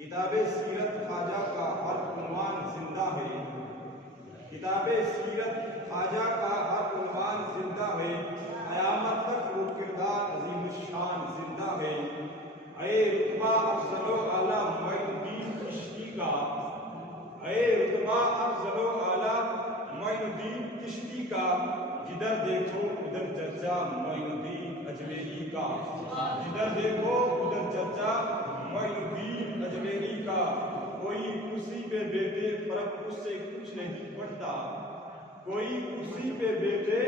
کتاب سیرت خواجہ کا ہر عنوان زندہ ہے، کتاب سیرت خواجہ کا ہر عنوان زندہ ہے، قیامت تک وہ کردار عظیم الشان زندہ ہے۔ اے رتبہ افضل و اعلیٰ معین الدین چشتی کا، اے رتبہ افضل و اعلیٰ معین الدین چشتی کا، جدھر دیکھو ادھر چرچا معین الدین اجمیری کا، جدھر دیکھو ادھر چرچا معین الدین اجمیری کا۔ کوئی کرسی پہ بیٹھے فرق اس سے کچھ نہیں پڑتا، کوئی کرسی پہ بیٹھے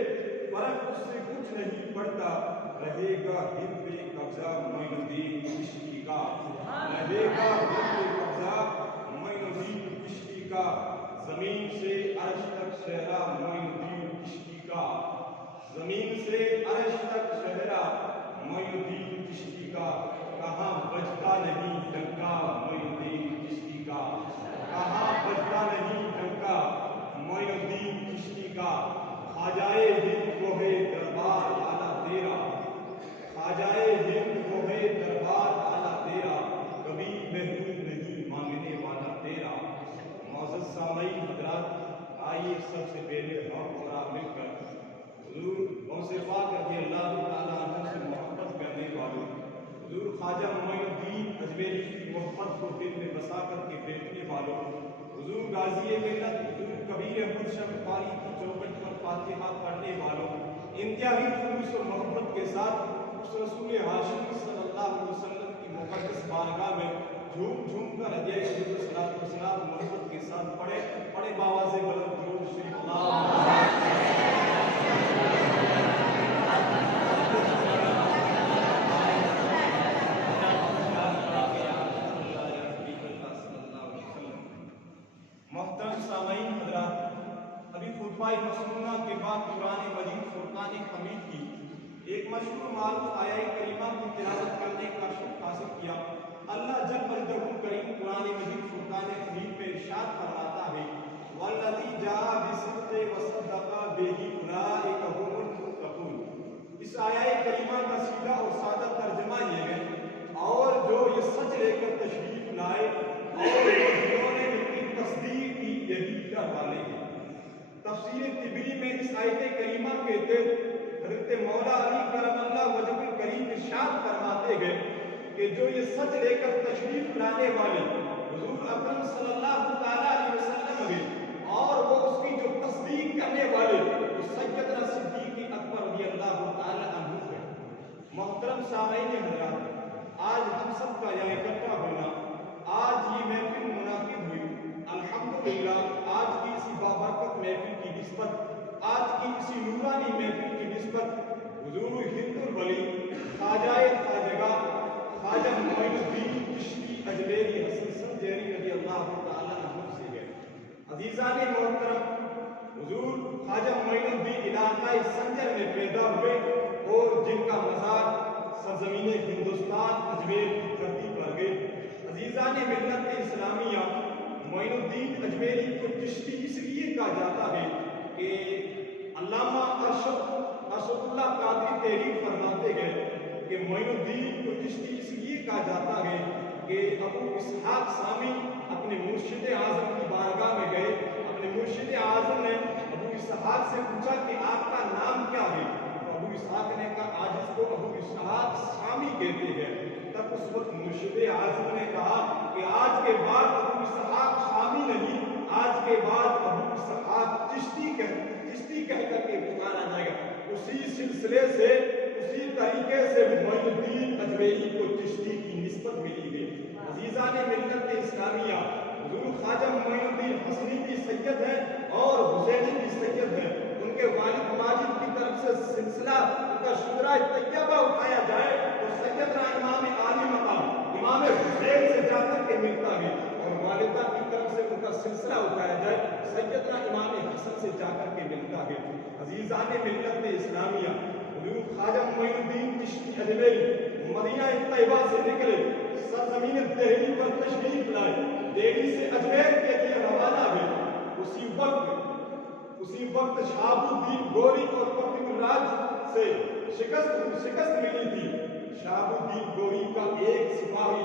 فرق اس سے کچھ نہیں پڑتا، رہے گا ہند پہ قبضہ معین الدین چشتی کا، رہے گا ہند پہ قبضہ معین الدین چشتی کا۔ زمین سے عرش تک صحرا معین الدین چشتی کا، زمین سے عرش تک صحرا معین الدین چشتی کا۔ کہاں بجتا نہیں ڈنکا معین الدین چشتی کا، کہاں بجتا نہیں ڈنکا معین الدین چشتی کا۔ خواجائے ہند وہ ہے دربار اعلیٰ تیرا، خواجائے ہند وہ ہے دربار اعلیٰ تیرا، کبھی محروم نہیں مانگنے والا تیرا۔ معزز سامعین حضرات، آئیے سب سے پہلے ہم اور آپ مل کر حضور غوث پاک رضی اللہ تعالیٰ عنہ سے محبت کرنے والوں حضور خواجہ معین الدین اجمیری کی محبت کو دل میں بسا کر کے بیٹھنے والوں، حضور غازی ملت حضور کبیر احمد شاہ بخاری کی چوکھٹ پر فاتحہ پڑھنے والوں، انتہائی خلوص و محبت کے ساتھ اس رسول ہاشمی صلی اللہ علیہ وسلم کی مقدس بارگاہ میں جھوم جھوم کر ہدیہ صلاۃ وسلام محبت کے ساتھ پڑھے باواز بلند درود شریف اللہ مسنونہ کے بعد قرآن مجید فرقان حمید کی ایک مشہور معروف آیہ کریمہ کی تلاوت کرنے کا شرف حاصل کیا۔ اللہ جل مجدہ کریم قرآن مجید فرقان حمید میں ارشاد فرماتا ہے والذی جاء بالصدق وصدق بہ اولئک هم المتقون۔ اس آیہ کریمہ کا سیدھا اور سادہ ترجمہ یہ ہے اور جو یہ سچ لے کر تشریف لائے اور جنہوں نے ان کی تصدیق کی یہی ڈر والے ہیں۔ تفسیر طبری میں اس آیت کریمہ کے تحت حضرت مولا علی کرم اللہ وجہ الکریم ارشاد فرماتے ہیں کہ جو یہ سچ لے کر تشریف لانے والے حضور اکرم صلی اللہ تعالیٰ علیہ وسلم ہیں اور وہ اس کی جو تصدیق کرنے والے وہ سیدنا صدیق اکبر رضی اللہ تعالیٰ عنہ ہیں۔ محترم سامعین حضرات، آج ہم سب کا یہاں اکٹھا ہونا، آج یہ محفل منعقد ہوئی، الحمدللہ آج کی اسی بابرکت محفل کی نسبت، آج کی اسی نورانی محفل کی نسبت حضور ہند الولی خواجہ خواجگاہ خواجہ معین الدین چشتی اجمیری حسن سنجیری رضی اللہ تعالیٰ عنہ سے ہے۔ عزیزان محترم، حضور خواجہ معین الدین علاقہ سنجر میں پیدا ہوئے اور جن کا مزار سرزمین ہندوستان اجمیر کی دھرتی پر گئے۔ عزیزان ملت اسلامیہ، معین الدین اجمیری کو چشتی اس لیے کہا جاتا ہے کہ علامہ ارشد اللہ قادری تحریر فرماتے ہیں کہ معین الدین کو چشتی اس لیے کہا جاتا ہے کہ ابو اسحاق سامی اپنے مرشد اعظم کی بارگاہ میں گئے، اپنے مرشد اعظم نے ابو اسحاق سے پوچھا کہ آپ کا نام کیا ہے؟ تو ابو اسحاق نے کہا آج اس کو ابو اسحاق سامی کہتے ہیں۔ تب اس وقت مرشد اعظم نے کہا کہ آج کے بعد ابو اسحاق سامی نہیں، آج کے بعد ابو اسحاق چشتی کہہ کر کے پکارا جائے گا۔ اسی سلسلے سے اسی طریقے سے معین الدین اجمیری کو چشتی کی نسبت ملی گئی۔ عزیزان ملت اسلامیہ، حضور خواجہ معین الدین حسنی بھی سید ہیں اور حسینی بھی سید ہیں۔ ان کے والد ماجد کی طرف سے سلسلہ ان کا شجرہ طیبہ اٹھایا جائے تو سیدنا امام عالی مقام امام حسین سے جا کر کے ملتا ہے، اور والدہ کی طرف سے ان کا سلسلہ اٹھایا جائے سیدنا امام حسن سے جا کر کے ملتا ہے۔ عزیزان ملت اسلامیہ، حضور خواجہ معین الدین چشتی اجمیری مدینہ طیبہ سے نکلے، سرزمین دہلی پر تشریف لائے، دہلی سے اجمیر کے لیے روانہ ہوئے۔ اسی وقت شہاب الدین گوری اور پرتگال راج سے شکست ملی تھی۔ شہاب الدین گوری کا ایک سپاہی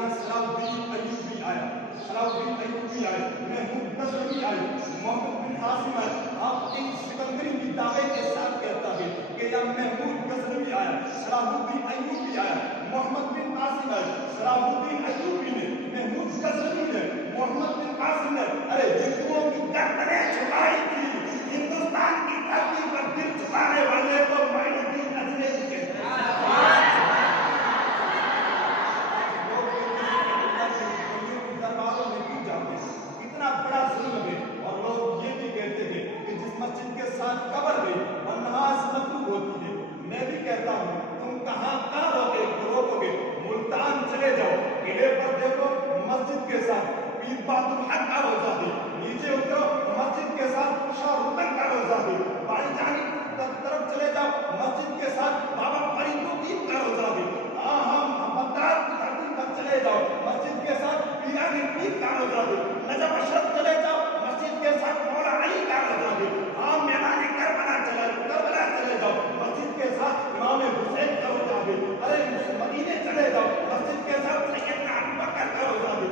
یہاں صلاح الدین ایوبی آئے, محمود غزنوی آئے, محمد بن قاسم آئے. آپ ان سکندری کی دعوے کے ساتھ کہتا ہے کہ یا محمود غزنوی آیا, صلاح الدین ایوبی آیا, محمد بن قاسم آئے, صلاح الدین ایوبی نے, محمود غزنوی نے, محمد بن قاسم نے, ارے ہندوؤں کی گردنیں جھکائی تھی. ہندوستان کی دھرتی پر دل جھکانے والے کو معین الدین اجمیری کہتے ہیں. اتنا بڑا ظلم ہے. اور لوگ یہ بھی کہتے ہیں کہ جس مسجد کے ساتھ قبر گئی اور نماز مطلوب ہوتی ہے, میں بھی کہتا ہوں تم کہاں روکو گے, ملتان چلے جاؤ, قلعے پر دیکھو مسجد کے ساتھ پیر بہادر حق کا روزہ ہے, نیچے اترو مسجد کے ساتھ شاہ رکن کا روزہ ہے, بائیں جانب طرف چلے جاؤ مسجد کے ساتھ بابا فرید الدین کا روزہ ہے, ہم بغداد کی دھرتی پر چلے جاؤ مسجد کے ساتھ پیران پیر کا روزہ ہے, نجف اشرف چلے جاؤ مسجد کے ساتھ مولا علی کا روزہ ہے, میدان کربلا چلے جاؤ مسجد کے ساتھ امام حسین کا روزہ ہے. ارے مدینے چلے جاؤ مسجد کے ساتھ سیدنا ابوبکر کا روزہ ہے.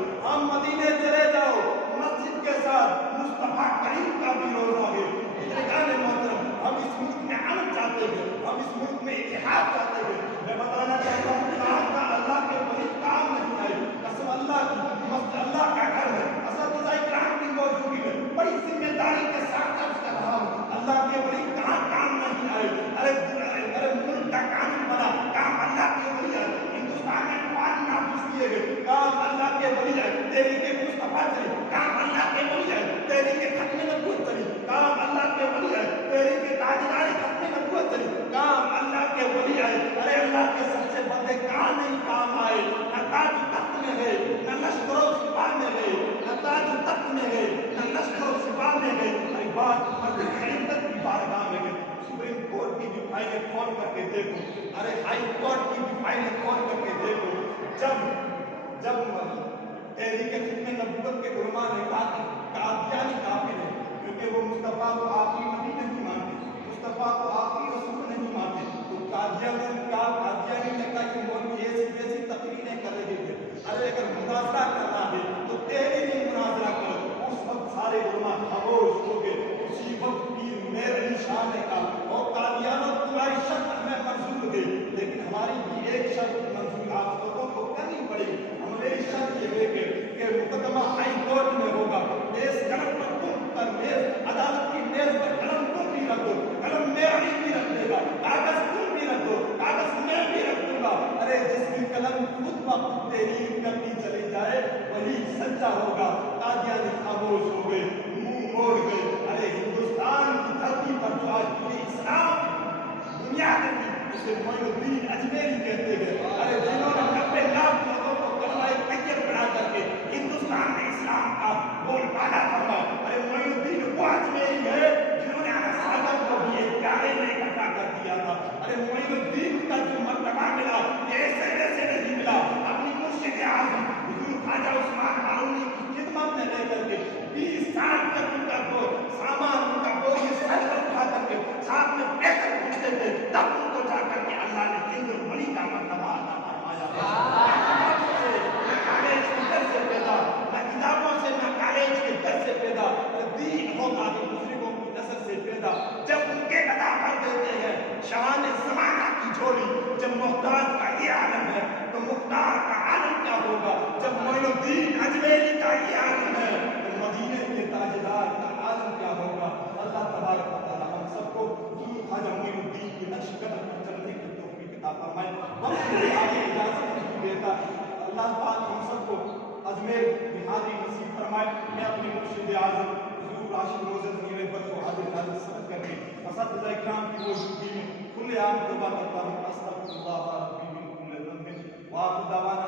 مدینے چلے جاؤ مسجد کے ساتھ مصطفیٰ کریم کا بھی روزہ ہے. بزرگان محترم, ہم اس ملک میں امن چاہتے ہیں, ہم اس ملک میں اتحاد چاہتے ہیں. میں بتانا چاہتا ہوں اللہ کے ولی کام نہیں آئے, قسم اللہ کی, اللہ کا گھر ہے, اساتذہ کرام کی موجودگی میں بڑی ذمہ داری کے ساتھ عرض کر رہا ہوں, اللہ کے ولی کہاں کام نہیں آئے. ارے ملک کا قانون بنا, کام اللہ کے ولی آئے. ہندوستان میں قوانین نافذ کیے گئے, کام اللہ کے ولی آئے. تحریک مصطفیٰ چلی, کام اللہ کے ولی آئے. تحریک ختم نبوت چلی, کام اللہ کے ولی آئے. تحریک تاجدار ختم نبوت چلی, کام اللہ کے ولی آئے. ارے اللہ کے سچے بندے کہاں نہیں کام آئے. نہ تاج تخت میں گئے, نہ لشکر و سپاہ میں گئے, نہ تاج تخت میں گئے, نہ لشکر و سپاہ میں گئے. ارے بات خلیفت کی بارگاہ میں گئے. سپریم کورٹ کی بھی فائلیں کھول کر کے دیکھو, ارے ہائی کورٹ کی بھی فائلیں کھول کر کے دیکھو. جب تحریک ختم نبوت کے علماء نے کہا کہ قادیانی کافر ہے, کیونکہ وہ مصطفیٰ کو آخری نبی نہیں مانتے, مصطفیٰ کو آخری رسول نہیں مانتے, تو قادیانی نے کہا کہ مولوی ایسی تقریریں کر رہے تھے. ارے اگر مناظرہ کرنا ہے تو تحریری مناظرہ کرو. اس وقت سارے علماء خاموش ہو گئے. اسی وقت پیر میر علی شاہ نے کہا, اور قادیانوں تمہاری شرط ہمیں منظور ہے, لیکن ہماری بھی ایک شرط منظور آپ لوگوں کو کرنی پڑے گی. ہماری شرط یہ ہے کہ مقدمہ ہائی کورٹ میں ہوگا, میز قلم پر تم پر میز, عدالت کی میز پر قلم تم بھی رکھو, قلم میں علی بھی رکھ دے گا, کاغذ تم بھی رکھو, کاغذ میں بھی رکھ دوں گا. ارے جس کی قلم خود بخود تحریر کرتی چلی جائے وہی سچا ہوگا. قادیانی خاموش ہو گئے, منہ موڑ گئے. ارے ہندوستان کی دھرتی پر جو آج پوری اسلام دنیا کی, اسے معین الدین اجمیری کہتے ہیں. ارے جنہوں نے 90 لاکھ لوگوں کو کلمہ طیب پڑھا کر کے ہندوستان میں اسلام کا بول بالا فرمایا. ارے معین الدین وہ اجمیری ہے جنہوں نے انس صادق کو بھی ایک پیالے میں اکٹھا کر دیا تھا. ارے معین الدین کا جو مرتبہ ملا یہ ایسے نہیں ملا. اپنی مرشد اعظم حضور خواجہ عثمان ہارونی کی خدمت میں لے کر کے 20 سال تک ان کا سامان, ان کا بوجھ سر پر اٹھا کر کے ساتھ میں پیدل گھومتے تھے, تب ان کو جا کر کے اللہ نے ہند الولی کا مرتبہ عطا فرمایا. نہ کالج کے در سے پیدا, نہ کتابوں سے, نہ کالج کے در سے پیدا, دین ہوگا بھی بزرگوں کی نظر سے پیدا. جب ان کے ادا کر دیتے ہیں شان زمانہ کی جھولی, جب محتاج کا یہ عالم ہے تو مختار کا عالم کیا ہوگا. جب معین الدین اجمیری کا یہ عالم ہے تو مدینے کے تاجدار کا عالم کیا ہوگا. اللہ تبارک و تعالی ہم سب کو حضور خواجہ معین الدین کے نقش قدم پر چلنے کی توفیق عطا فرمائے. وقت میں آگے اجازت نہیں دیتا, اللہ پاک ہم سب کو اجمیر کی حاضری نصیب فرمائے. میں اپنے مرشد اعظم حضور راشد معزز میر بت کو حاضر سمجھ کر کے اساتذہ کرام کی موجودگی میں کھلے عام توبہ کرتا ہوں. استغفر اللہ ربی من کل ذنب وآخر دعوانا